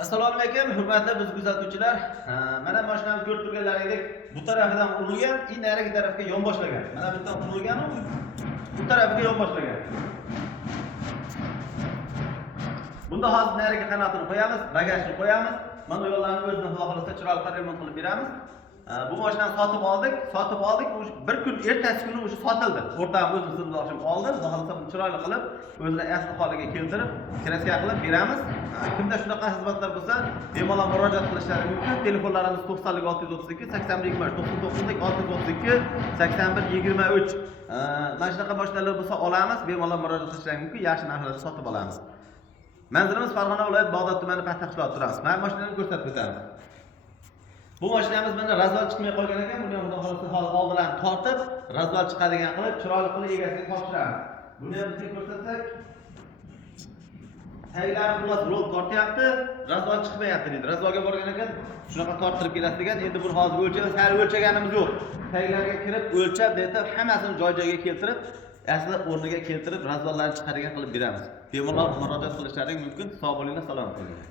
Assalomu alaykum, hurmatli biz kuzatuvchilar. Mana mashinani ko'rib turganlaringdek, bu tarafidan urilgan, narigi tarafga yon boshlagan. Mana bu yerdan urilgan, bu tarafiga yon boshlagan. Bunda hozir narigi qanotini qo'yamiz, bagajni qo'yamiz. Mana yo'llarni o'zini xudo xolasa chiroyli remont qilib beramiz. Bu mashinani sotib oldik. Bir kun ertasi kuni o'sha sotildi. O'rtog'im o'zini sotmoqchi oldi. Xudo xolasa chiroyli qilib, o'zini asli holiga keltirib, kraska qilib beramiz. Kimda shunaqa xizmatlar bo'lsa, bemalol murojaat qilishlari mumkin. Telefonlarimiz 90 632 81 23 99 632 81 23. Mana shunaqa mashinalar bo'lsa olamiz, bemalol murojaat qilishlari mumkin. Yaxshi narxlarda sotib olamiz. Manzilimiz Farg'ona viloyati Bag'dod tumani Paxtaxshilot turamiz. Mana mashinani ko'rsatib o'tamiz. Bu mashinamiz mana razval chiqmay qolgan ekan. Buni ham xudo xolasa hozir oldidan tortib, razval chiqadigan qilib, chiroyli qilib egasiga topshiramiz. Buni ham sizga ko'rsatsak, taglari xullas rol tortyapti, razval chiqmayapti deydi. Razvalga borgan ekan, shunaqa torttirib kelasiz degan. Endi buni hozir o'lchaymiz, hali o'lchaganimiz yo'q. Taglarga kirib, o'lchab, deb hammasini joy-joyiga keltirib, asli o'rniga keltirib, razvallarni chiqaradigan qilib beramiz. Bemalol murojaat qilishlaring mumkin. Sog' bo'linglar, salomat bo'linglar.